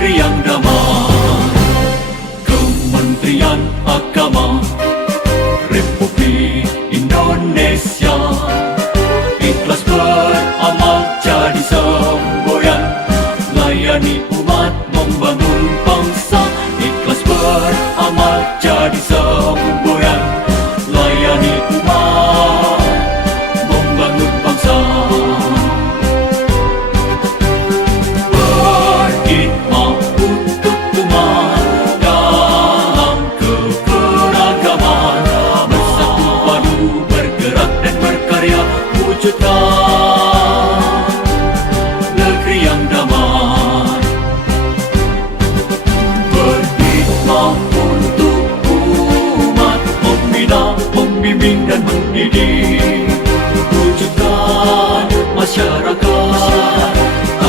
negeri yang damai. Kementerian Agama Republik Indonesia ikhlas beramal jadi semboyan, layani umat membangun bangsa. Ikhlas beramal jadi semboyan, layani umat membangun bangsa. Berkhidmat untuk umat dalam keberagaman, bersatu padu bergerak dan berkarya wujudkan